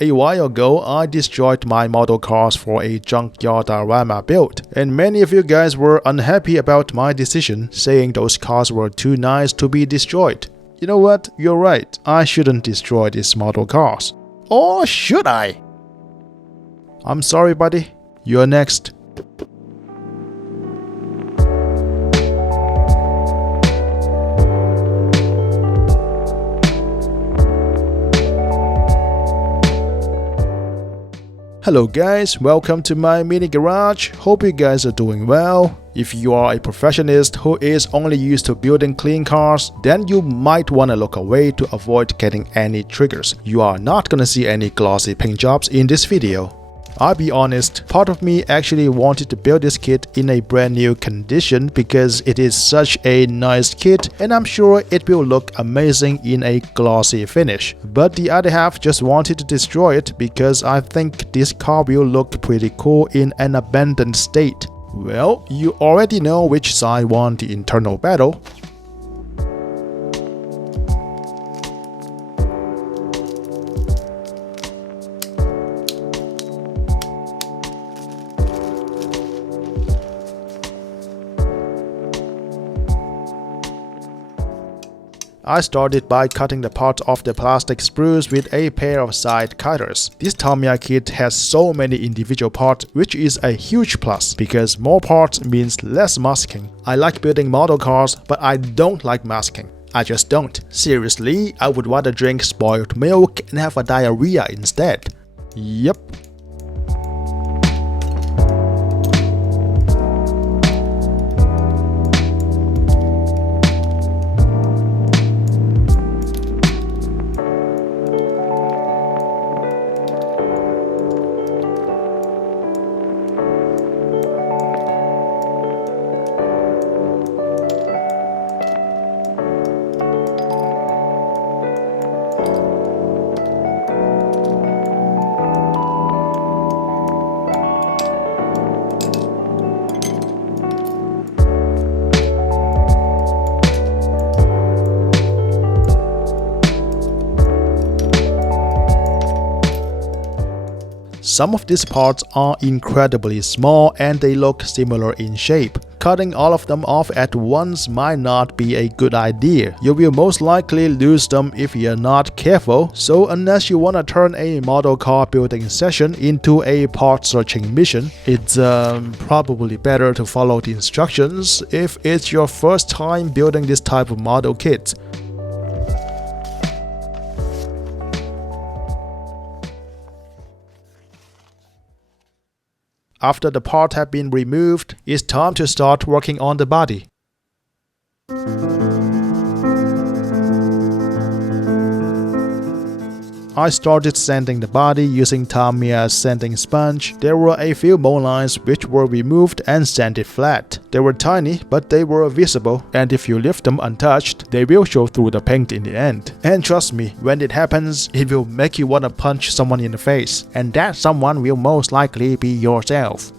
A while ago, I destroyed my model cars for a Junkyard diorama build, and many of you guys were unhappy about my decision, saying those cars were too nice to be destroyed. You know what? You're right, I shouldn't destroy these model cars. Or should I? I'm sorry, buddy. You're next. Hello guys, welcome to my mini garage. Hope you guys are doing well. If you are a perfectionist who is only used to building clean cars, then you might want to look away to avoid getting any triggers. You are not gonna see any glossy paint jobs in this video. I'll be honest, part of me actually wanted to build this kit in a brand new condition because it is such a nice kit and I'm sure it will look amazing in a glossy finish. But the other half just wanted to destroy it because I think this car will look pretty cool in an abandoned state. Well, you already know which side won the internal battle. I started by cutting the parts of the plastic sprues with a pair of side cutters. This Tamiya kit has so many individual parts, which is a huge plus because more parts means less masking. I like building model cars, but I don't like masking. I just don't. Seriously, I would rather drink spoiled milk and have a diarrhea instead. Yep. Some of these parts are incredibly small and they look similar in shape. Cutting all of them off at once might not be a good idea. You will most likely lose them if you're not careful, so unless you want to turn a model car building session into a part searching mission, it's probably better to follow the instructions if it's your first time building this type of model kit. After the part have been removed, it's time to start working on the body. I started sanding the body using Tamiya's sanding sponge. There were a few mold lines which were removed and sanded flat. They were tiny, but they were visible, and if you leave them untouched, they will show through the paint in the end. And trust me, when it happens, it will make you want to punch someone in the face, and that someone will most likely be yourself.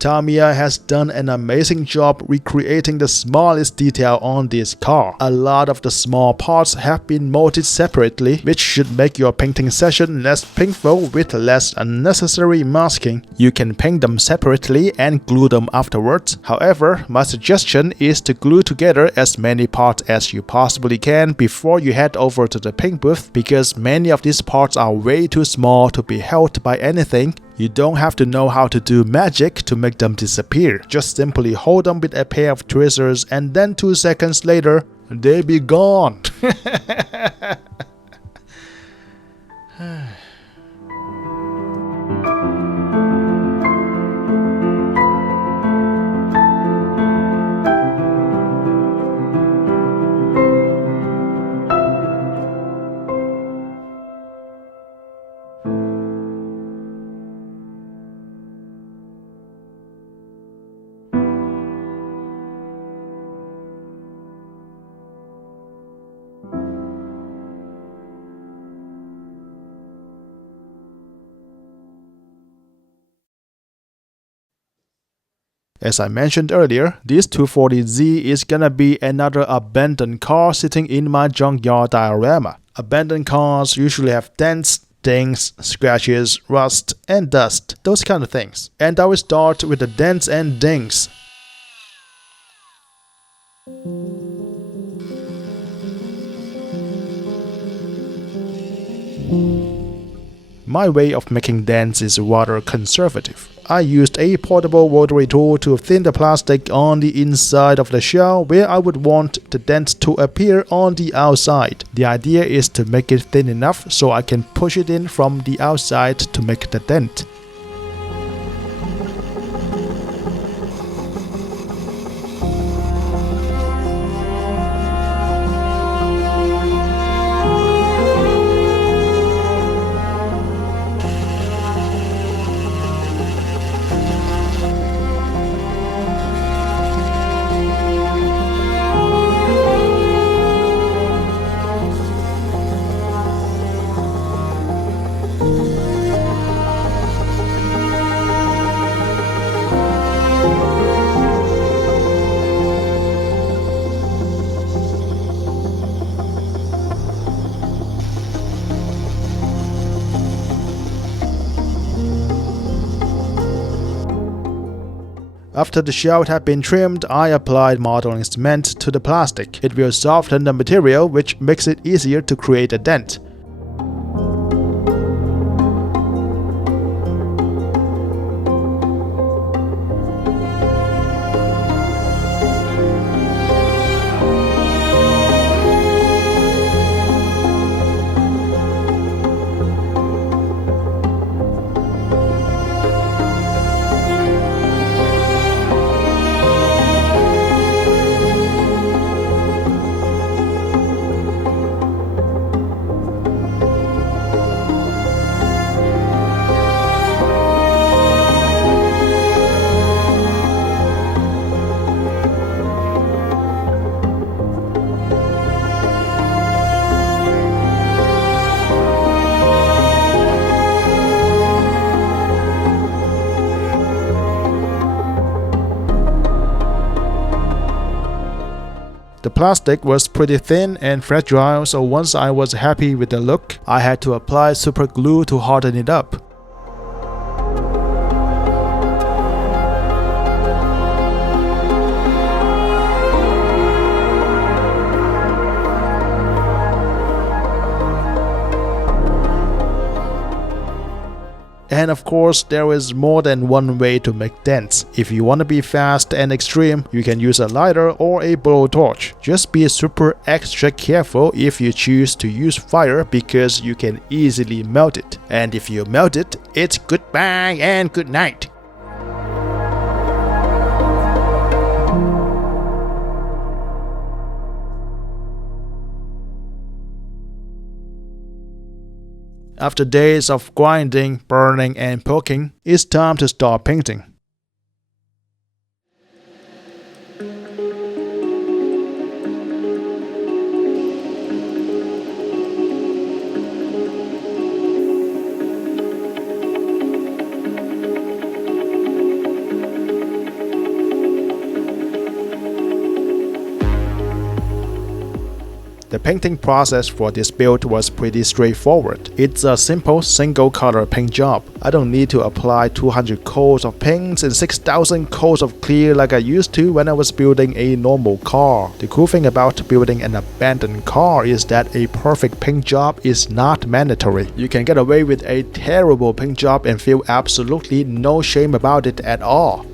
Tamiya has done an amazing job recreating the smallest detail on this car. A lot of the small parts have been molded separately, which should make your painting session less painful with less unnecessary masking. You can paint them separately and glue them afterwards. However, my suggestion is to glue together as many parts as you possibly can before you head over to the paint booth because many of these parts are way too small to be held by anything. You don't have to know how to do magic to make them disappear. Just simply hold them with a pair of tweezers and then 2 seconds later, they be gone. As I mentioned earlier, this 240Z is gonna be another abandoned car sitting in my junkyard diorama. Abandoned cars usually have dents, dings, scratches, rust, and dust, those kind of things. And I will start with the dents and dings. My way of making dents is rather conservative. I used a portable rotary tool to thin the plastic on the inside of the shell where I would want the dent to appear on the outside. The idea is to make it thin enough so I can push it in from the outside to make the dent. After the shell had been trimmed, I applied modeling cement to the plastic. It will soften the material, which makes it easier to create a dent. The plastic was pretty thin and fragile, so once I was happy with the look, I had to apply super glue to harden it up. And of course, there is more than one way to make dents. If you want to be fast and extreme, you can use a lighter or a blowtorch. Just be super extra careful if you choose to use fire because you can easily melt it. And if you melt it, it's goodbye and good night. After days of grinding, burning, and poking, it's time to start painting. The painting process for this build was pretty straightforward. It's a simple single color paint job. I don't need to apply 200 coats of paints and 6,000 coats of clear like I used to when I was building a normal car. The cool thing about building an abandoned car is that a perfect paint job is not mandatory. You can get away with a terrible paint job and feel absolutely no shame about it at all.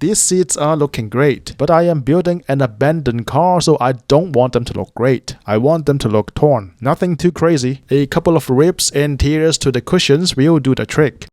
These seats are looking great, but I am building an abandoned car, so I don't want them to look great. I want them to look torn. Nothing too crazy. A couple of rips and tears to the cushions will do the trick.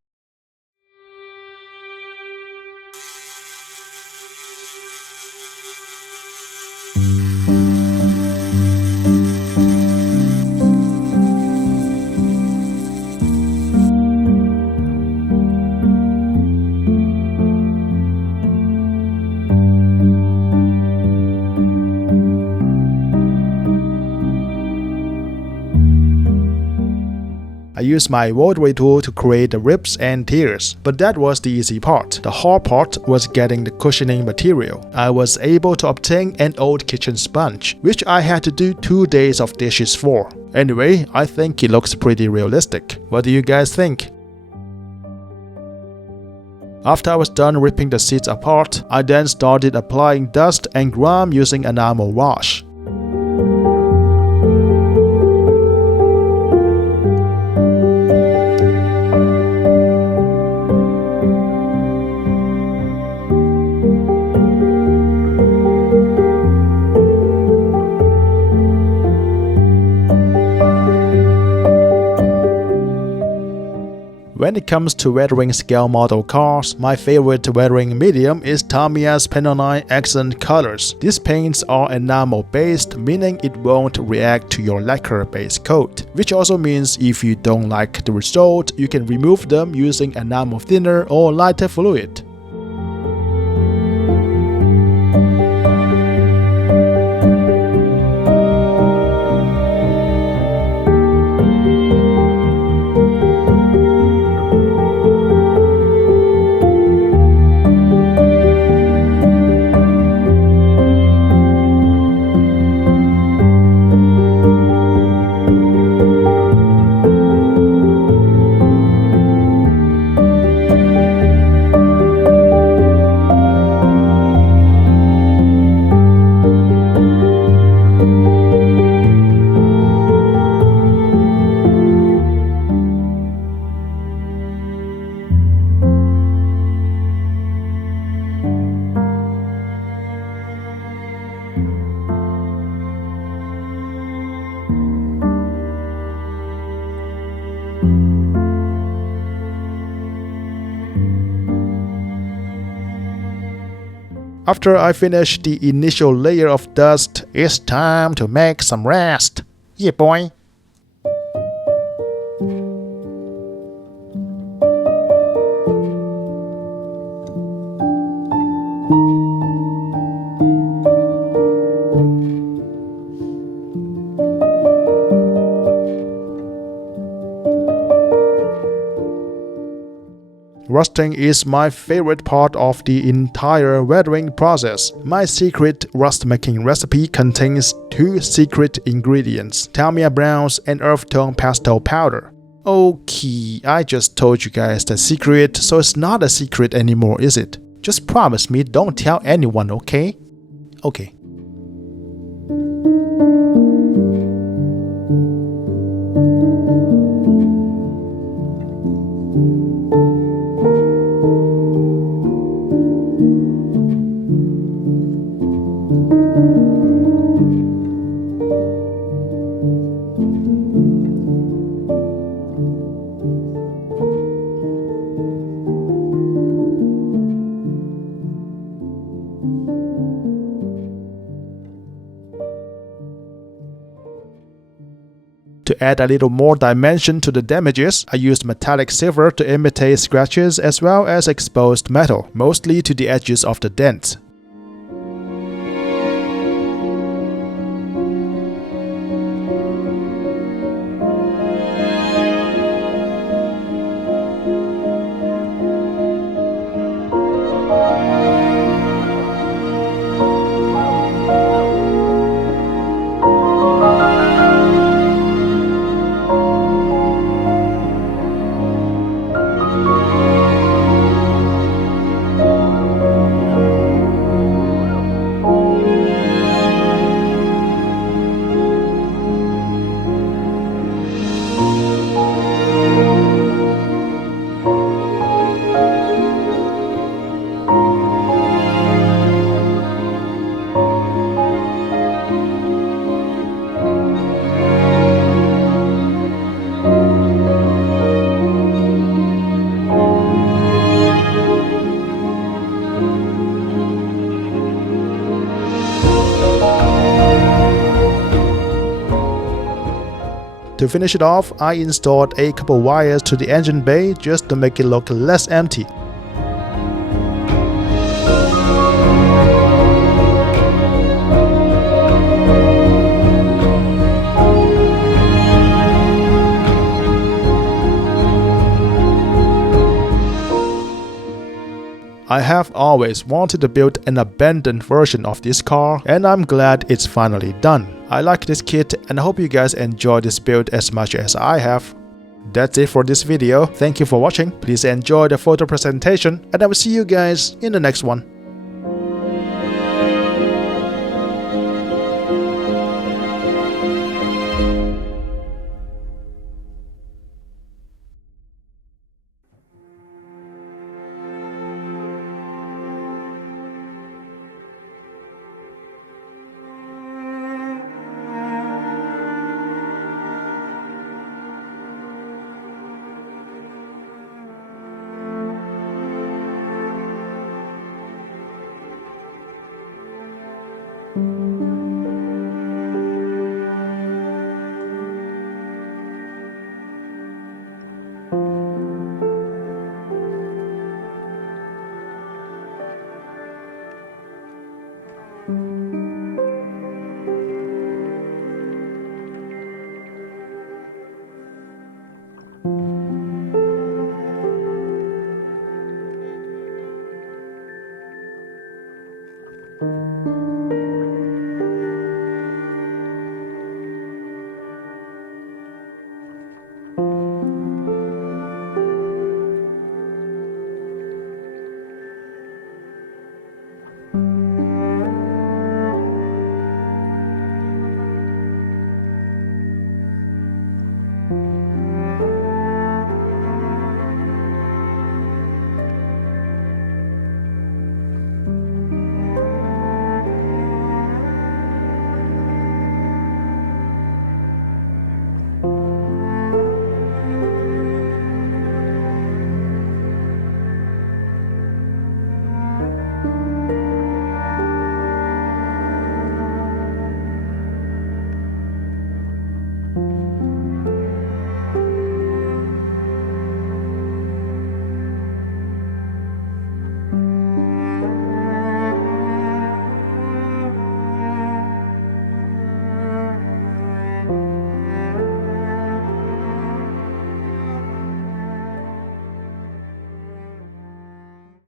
I used my rotary tool to create the rips and tears, but that was the easy part. The hard part was getting the cushioning material. I was able to obtain an old kitchen sponge, which I had to do 2 days of dishes for. Anyway, I think it looks pretty realistic. What do you guys think? After I was done ripping the seats apart, I then started applying dust and grime using enamel wash. When it comes to weathering scale model cars, my favorite weathering medium is Tamiya's Penonine Accent Colors. These paints are enamel based, meaning it won't react to your lacquer base coat, which also means if you don't like the result, you can remove them using enamel thinner or lighter fluid. After I finish the initial layer of dust, it's time to make some rest. Yeah, boy. Rusting is my favorite part of the entire weathering process. My secret rust making recipe contains 2 secret ingredients: Tamiya browns and earth tone pastel powder. Okay, I just told you guys the secret, so it's not a secret anymore, is it? Just promise me don't tell anyone, okay? Okay. To add a little more dimension to the damages, I used metallic silver to imitate scratches as well as exposed metal, mostly to the edges of the dents. To finish it off, I installed a couple wires to the engine bay just to make it look less empty. I have always wanted to build an abandoned version of this car, and I'm glad it's finally done. I like this kit and I hope you guys enjoy this build as much as I have. That's it for this video. Thank you for watching. Please enjoy the photo presentation and I will see you guys in the next one. Thank you.